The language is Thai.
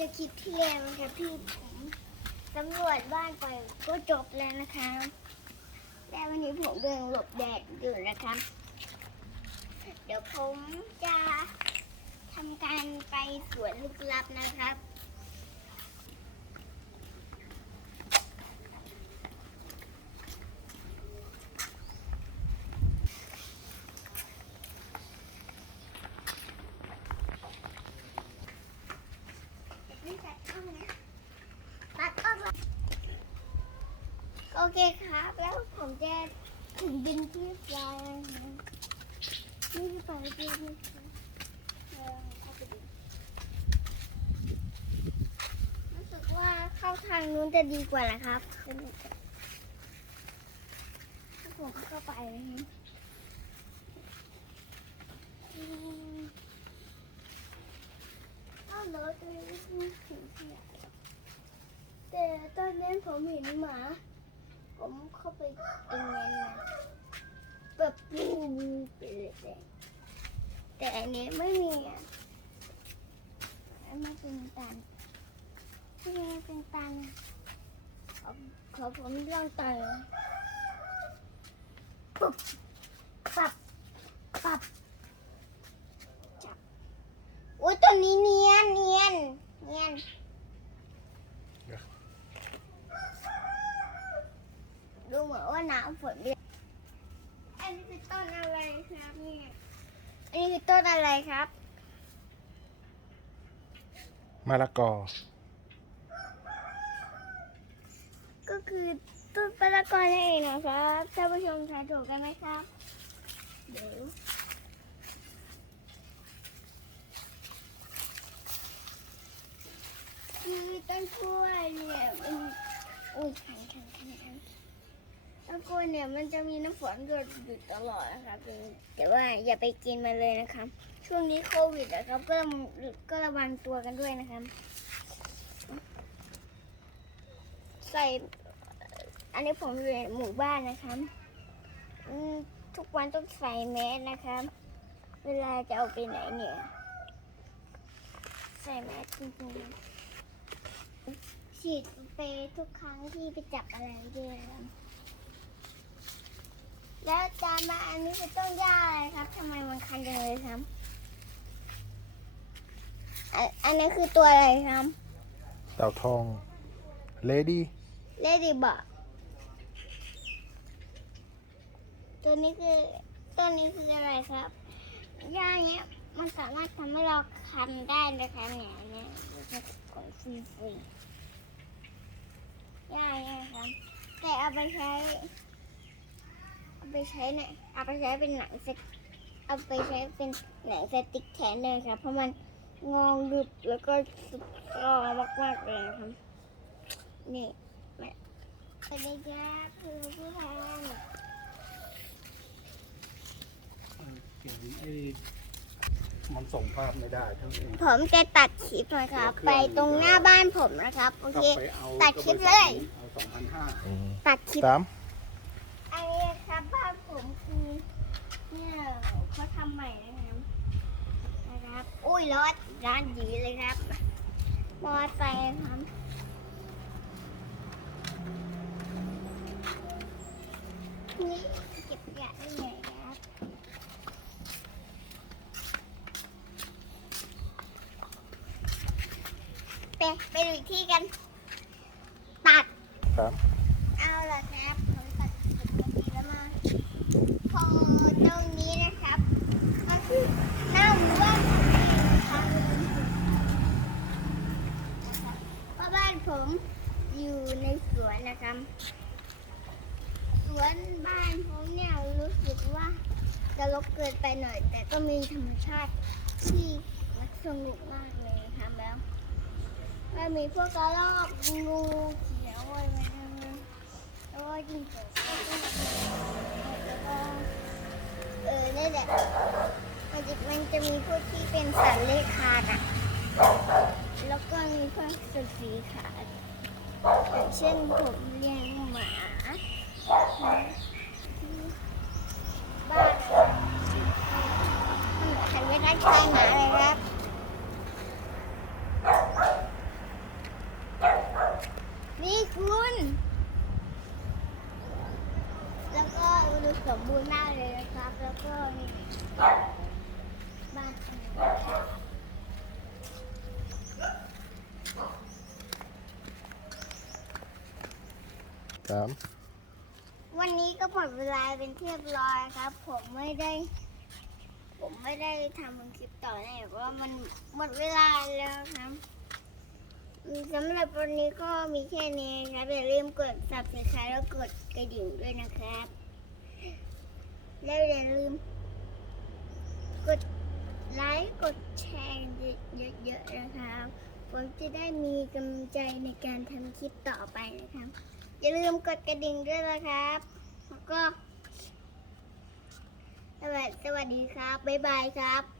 จะคิปที่แล้วนะคะพี่ผมสำรวจบ้านไปก็จบแล้วนะคะแล้ววันนี้ผมเดินหลบแดดอยู่นะคะ เดี๋ยวผมจะทำการไปสวนลึกลับนะครับ ไม่ตัดกล้องนะตัดกล้องแล้วโอเครับ แล้วผมจะถึงดินที่ปลายนะนี่คือปลายดินนะคะเออเอาไปดูรู้สึกว่าเข้าทางนู้นจะดีกว่านะครับถ้าผมเข้าไปนะฮะอืมอ้าวเหรอตัวนี้คือถึงที่ไหนแต่ตอนนั้ผมเห็นหมา ผมเข้าไปตรงนั้นนะแบบบูบูไปเลยแต่แต่อันนี้ไม่มีอะอันนี้เป็นตันที่นี่เป็นตันขอขอผมลองต่อยปุ๊บปับปับ อุ้ยตัวนี้เนียนเนียนเนียน เดี๋ยว ดูเหมือน ว่าน้ำฝนเรียอันนี้คือต้นอะไรครับเนี่ยอันนี้คือต้นอะไรครับ มะละกอ ก็คือต้นปลากรนั่นเองนะครับท่านผู้ชมทายถูกกันไหมครับ เดี๋ยวคือต้นกล้วยเนี่ยมันอุ้ยแข็งแข็งแข็ง แข็งต้นกล้วยเนี่ยมันจะมีน้ำฝนหยดอยู่ตลอดนะครับ แต่ว่าอย่าไปกินมันเลยนะครับ ช่วงนี้โควิดนะครับ ก็ก็ระวังตัวกันด้วยนะครับ ใส่ อันนี้ผมอยู่ในหมู่บ้านนะครับทุกวันต้องใส่แมสนะครับ เวลาจะเอาไปไหนเนี่ย ใส่แมสจริงๆฉีดสเปรย์ทุกครั้งที่ไปจับอะไรด้วยนะ แล้วจานมาอันนี้คือต้นหญ้าอะไรครับทำไมมันคันจังเลยครับอันอันนี้คือตัวอะไรครับ เต่าทอง เลดี้ เลดี้บอกตัวนี้คือตัวนี้คืออะไรครับหญ้าเนี้ยมันสามารถทำให้เราคันได้นะคะเนี่ยเนี่ยมันของฟรีฟรีๆหญ้าเนี่ยครับแต่เอาไปใช้เอา ไปใช้เนี่ยเอาไปใช้เป็นหนังสติเอาไปใช้เป็นหนังสติ๊กแทนเลยครับ เพราะมันงองดึบแล้วก็สุดรอมากๆเลยนะครับ นี่สวัสดีครับคือผู้แทนมันส่งภาพไม่ได้ทั้งเองผมจะตัดคลิปนะครับ ไปตรงหน้าบ้านผมนะครับ โอเค ตัดคลิปเลย เอาสองพันห้าตัดคลิปสามอันนี้ครับบ้าน ผมคือเนี่ยเขาทำใหม่นะครับนะครับอุ้ยร้อนร้านดีเลยครับมอไซค์ครับนี่เก็บขยะได้ไงครับไปไปดูอีกที่กัน ตัดสาม เอาละครับผมตัดสิบนาทีแล้วมา พอ ตรงนี้นะครับ มันคือหน้าหมู่บ้านะครับเพราะบ้านผมอยู่ในสวนนะครับ สวนบ้านผมเนี่ยรู้สึกว่าจะรกเกินไปหน่อย แต่ก็มีธรรมชาติที่สงบมากเลยครับแล้วก็มีพวกกระรอกงูเขียวอะไรนั้นแล้วก็จิ้งจกแล้วก็ มันจะมันจะมีพวกที่เป็นสัตว์เลื้อยคลานอะ แล้วก็มีพวกสัตว์สีขาวอย่างเช่นผมเลี้ยงหมาบ้านมันไม่ได้ใช้หมาเลยครับ บูรณ์มากเลยนะครับ แล้วก็มีบ้านขนาด สามวันนี้ก็หมดเวลาเป็นที่เรียบร้อยครับ ผมไม่ได้ ผมไม่ได้ทำคลิปต่อแน่เพราะว่ามันหมดเวลาแล้วครับสำหรับวันนี้ก็มีแค่นี้ครับอย่าลืมกด subscribe แล้วกดกระดิ่งด้วยนะครับ แล้วอย่าลืม กดไลค์กดแชร์เยอะๆนะครับผมจะได้มีกำลังใจในการทำคลิปต่อไปนะครับ อย่าลืมกดกระดิ่งด้วยนะครับ แล้วก็ สวัสดีครับ บ๊ายบายครับ